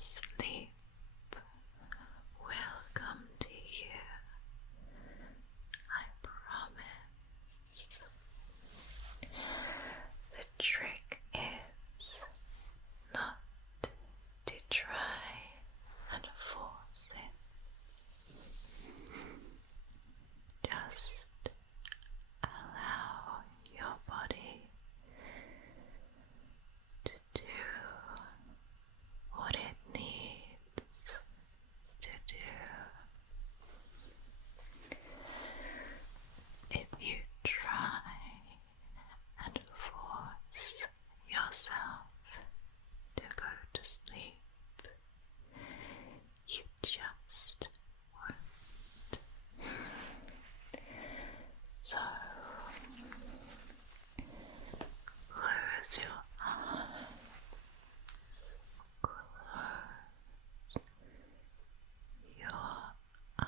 sleep will come to you. I promise. The trick is not to try and force it. Just allow your body to do what it needs to do. If you try and force yourself to go to sleep, you just won't. So, close your eyes, close your eyes.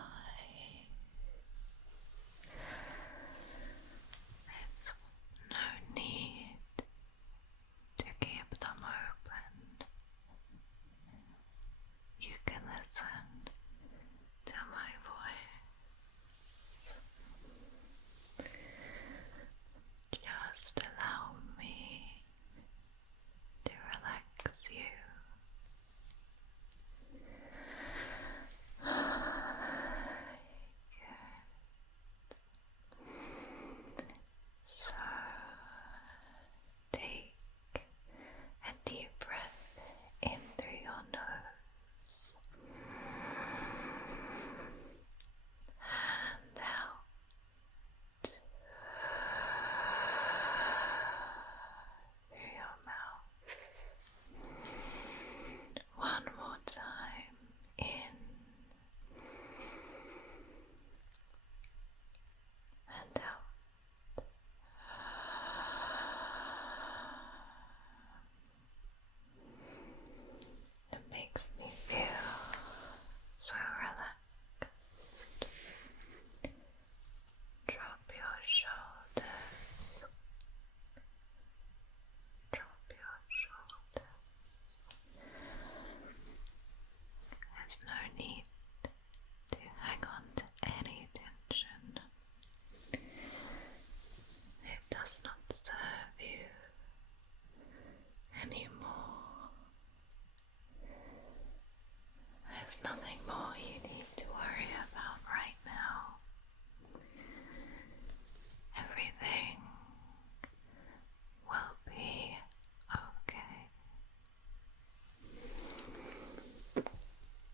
There's no need to keep them open. You can listen to my voice. Just allow me to relax you. So take a deep breath in through your nose and out through your mouth. One more time, in and out. It makes me feel so relaxed. Drop your shoulders. Drop your shoulders. There's no need to hang on to any tension. It does not serve you anymore. There's nothing more you need to worry about right now. Everything will be okay.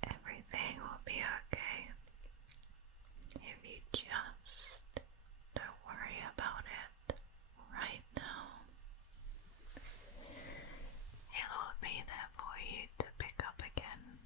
Everything will be okay if you just don't worry about it right now. It will be there for you to pick up again.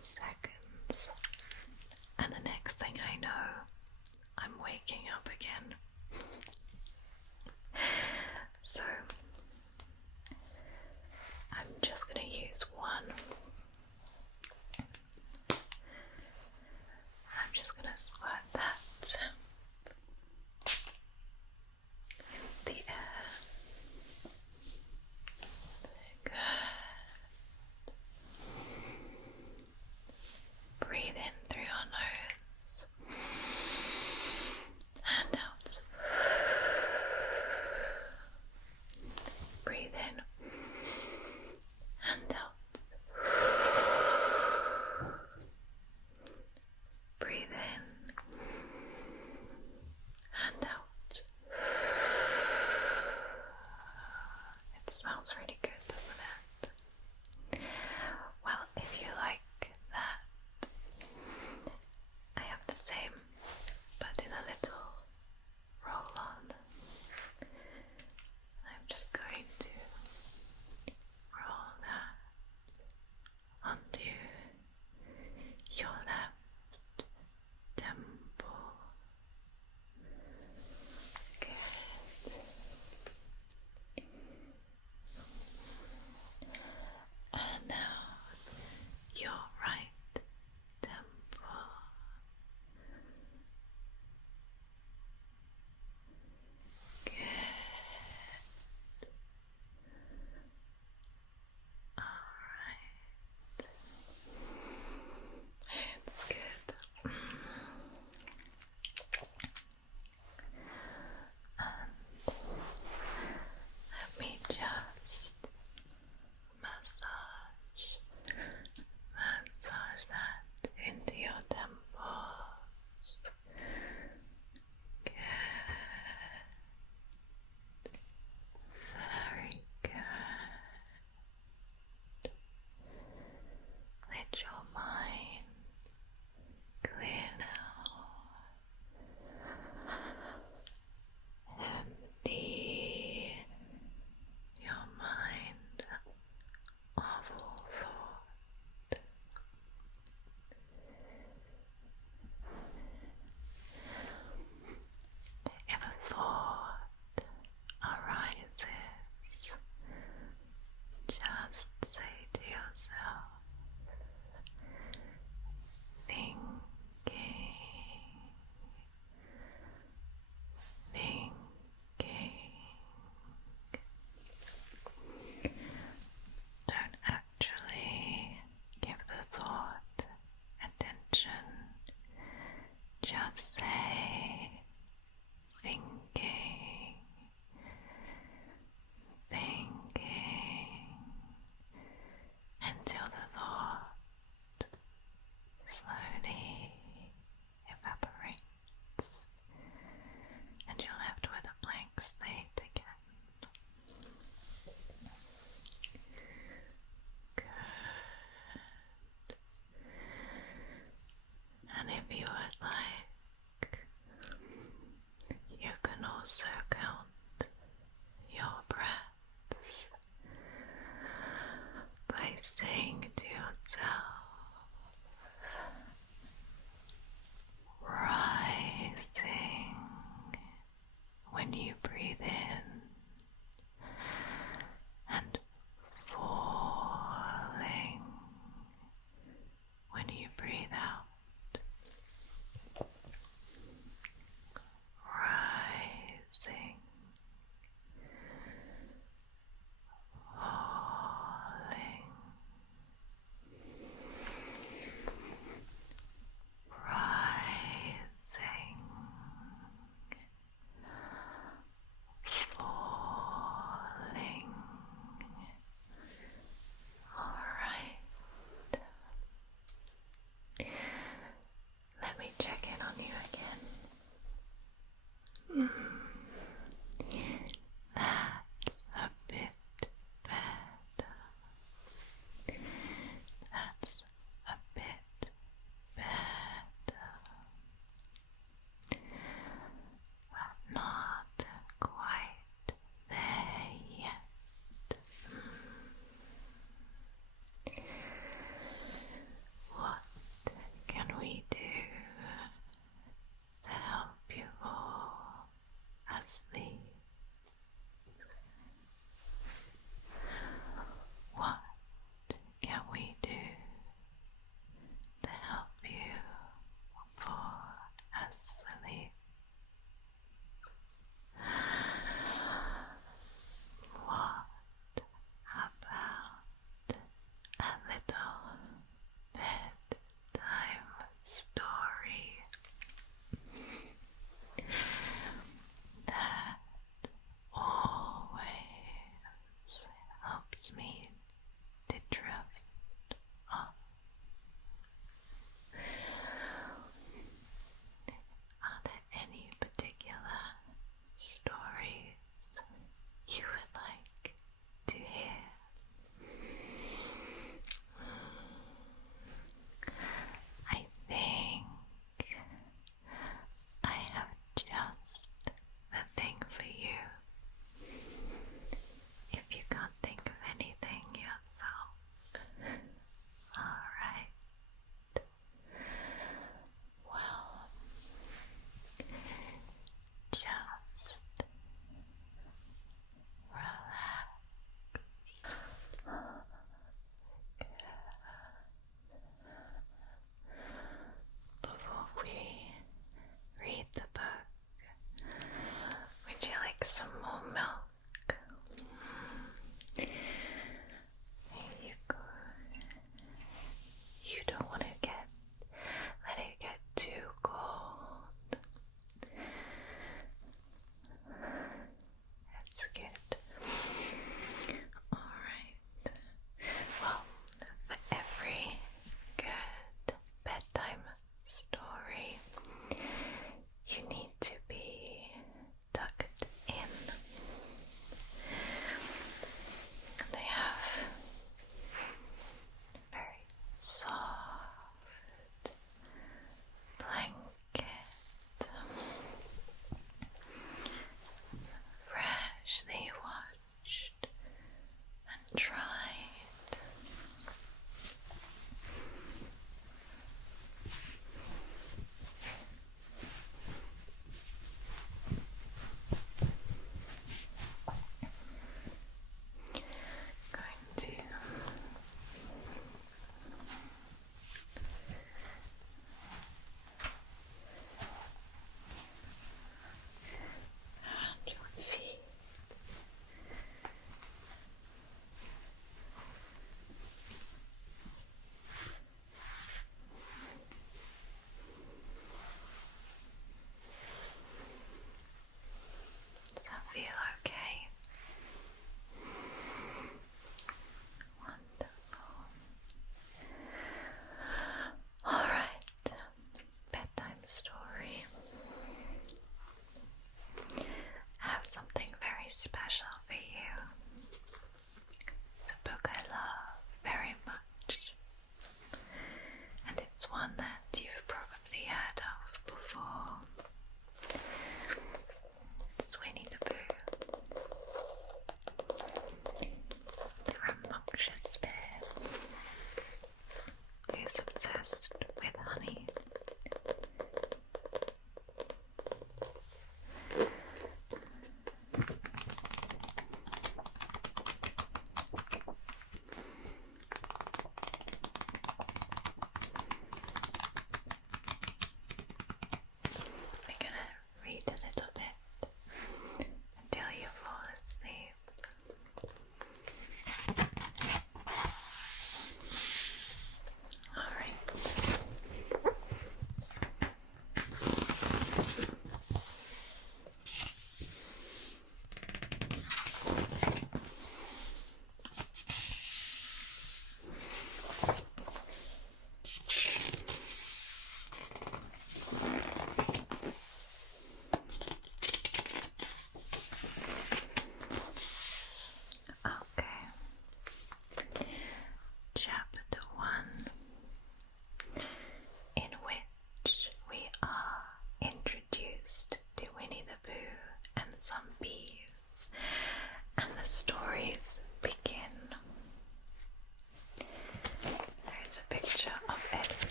seconds, and the next thing I know, I'm waking up again. So I'm just going to use one. I'm just going to squirt that in the air. Good. Breathe in through your nose and out. Breathe in and out. Breathe in and out. It smells really good, doesn't it? Well, if you like that, I have the same, but in a little roll-on. I'm just going to roll that onto your left temple. Good. And now your right temple. Good. Alright. It's good. And let me just massage that into your temples. Good. Very good. Let your mind clear now. Empty your mind of all thought. If a thought arises, just say to yourself, thinking. Don't actually give the thought attention. Just say thinking until the thought slowly evaporates and you're left with a blank slate again. Good. And if you would like, you can also count your breaths by saying to yourself, rising when you breathe in and falling when you breathe out. Rising, falling, rising, falling. All right.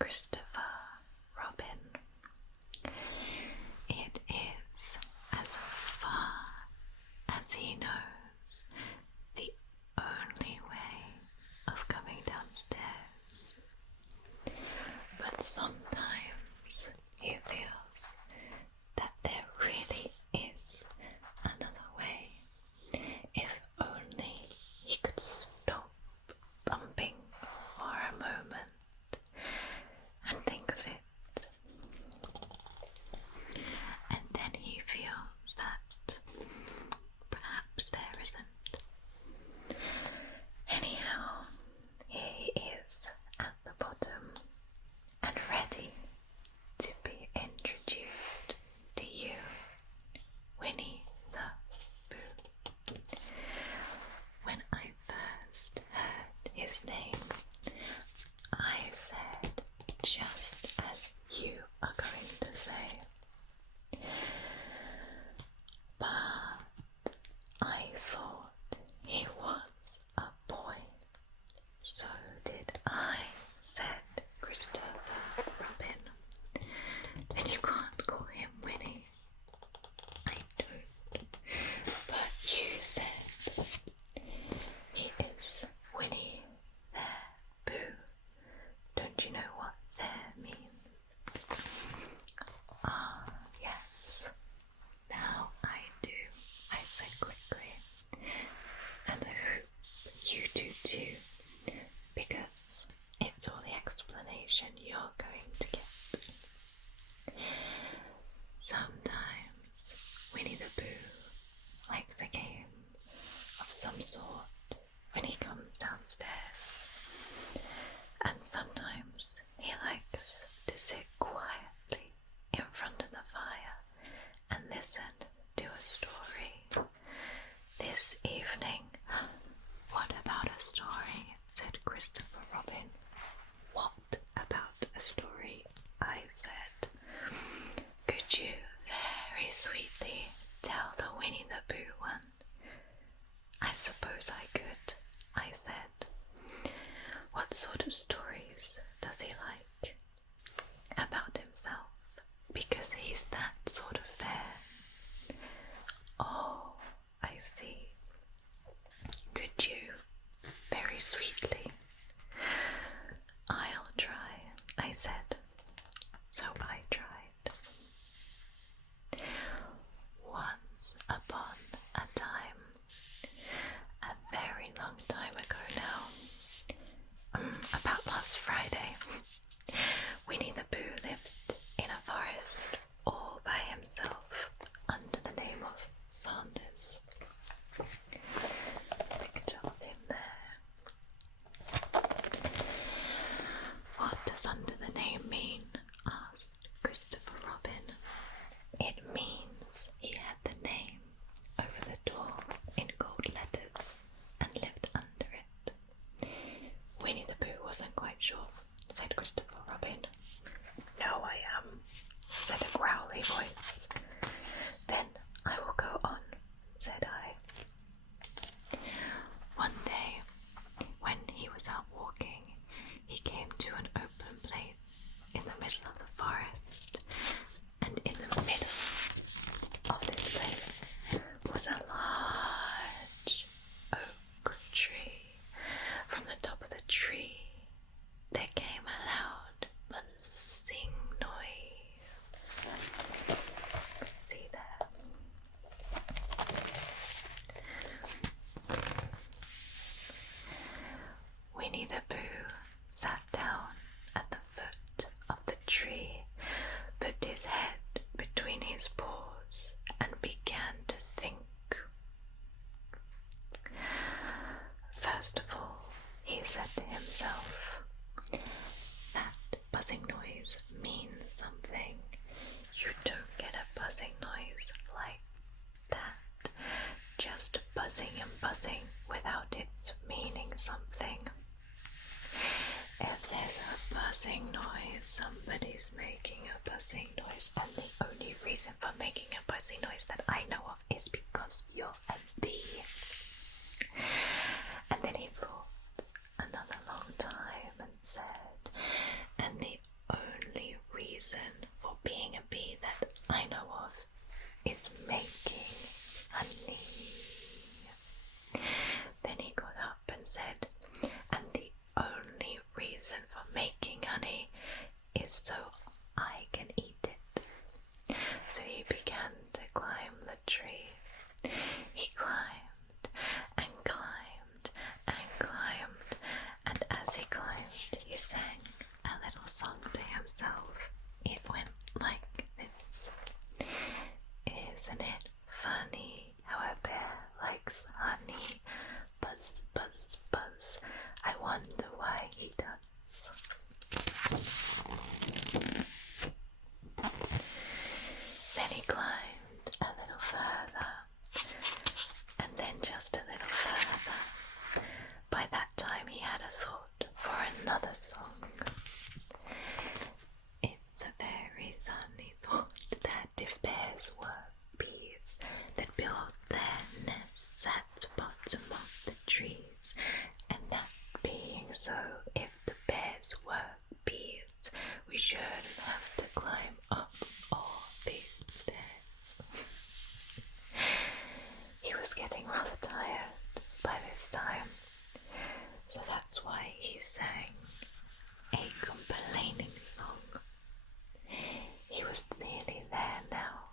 Christopher Robin. It is, as far as he knows, the only way of coming downstairs. But sometimes he feels that there really is another way, if only he could stop bumping for a moment and think of it. And then he feels that perhaps there isn't. Anyhow, here he is at the bottom and ready to be introduced to you, Winnie the Pooh. When I first heard his name, I said just as you are going to say, but I thought he was a boy. So did I, said Christopher Robin. Then you can't call him Winnie. I don't. But you said he is Winnie the Pooh. Don't you know what there means? Ah, yes. Now I do, I said quickly. And I hope you do too, because it's all the explanation you're going to get. Sometimes Winnie the Pooh likes a game of some sort when he comes downstairs, and sometimes he likes to sit quietly in front of the fire and listen to a story. This evening, what about a story? Said Christopher Robin. What about a story? I said. Could you very sweetly tell the Winnie the Pooh one? I suppose I could, I said. What sort of stories does he like? About himself, because he's that sort of bear. Oh, I see. Could you? Very sweetly. I'll try, I said. So I tried. Once upon a time, a very long time ago now, about last Friday, Winnie the Pooh lived in a forest all by himself under the name of Sanders. Picture of him there. What does under the name mean? Asked Christopher Robin. It means he had the name over the door in gold letters and lived under it. Winnie the Pooh wasn't quite sure, said Christopher Robin. No, I am, said a growly voice. Then I will go on, said I. One day, when he was out walking, he came to an open place in the middle of the forest, and in the middle of this place was a large oak tree. From the top of the tree there came a loud buzzing noise. See there? Winnie the Pooh sat down at the foot of the tree, put his head between his paws, and began to think. First of all, he said to himself, that buzzing noise means something. You don't get a buzzing noise like that, just buzzing and buzzing without it meaning something. If there's a buzzing noise, somebody's making a buzzing noise, and the only reason for making a buzzing noise that I know of is because you're a bee. And then he thought another long time and said, and the itself, it went like this. Isn't it funny how a bear likes honey? Buzz, buzz, buzz. I wonder why he does. Then he climbed a little further, and then just a little further. By that time he had a thought for another song. It's a very funny thought that if bears were bees, they'd build their nests at the bottom of the trees. And that being so, if the bears were bees, we shouldn't have to climb up all these stairs. He was getting rather tired by this time, so that's why he sang a complaining song. He was nearly there now,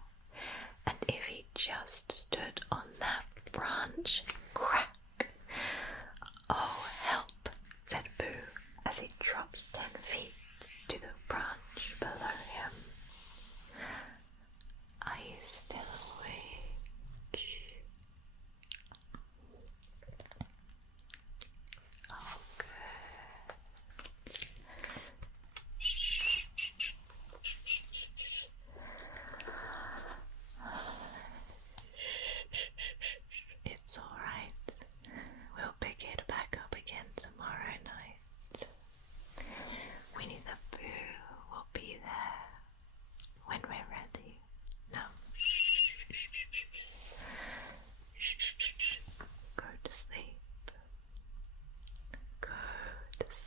and if he just stood on that branch, crack! Oh, help, said Boo as he dropped 10 feet to the branch below him. Are you still awake? Oh, good. It's all right. We'll pick it back up again tomorrow night. Winnie the Pooh will be there when we're ready. No. Go to sleep. Go to sleep.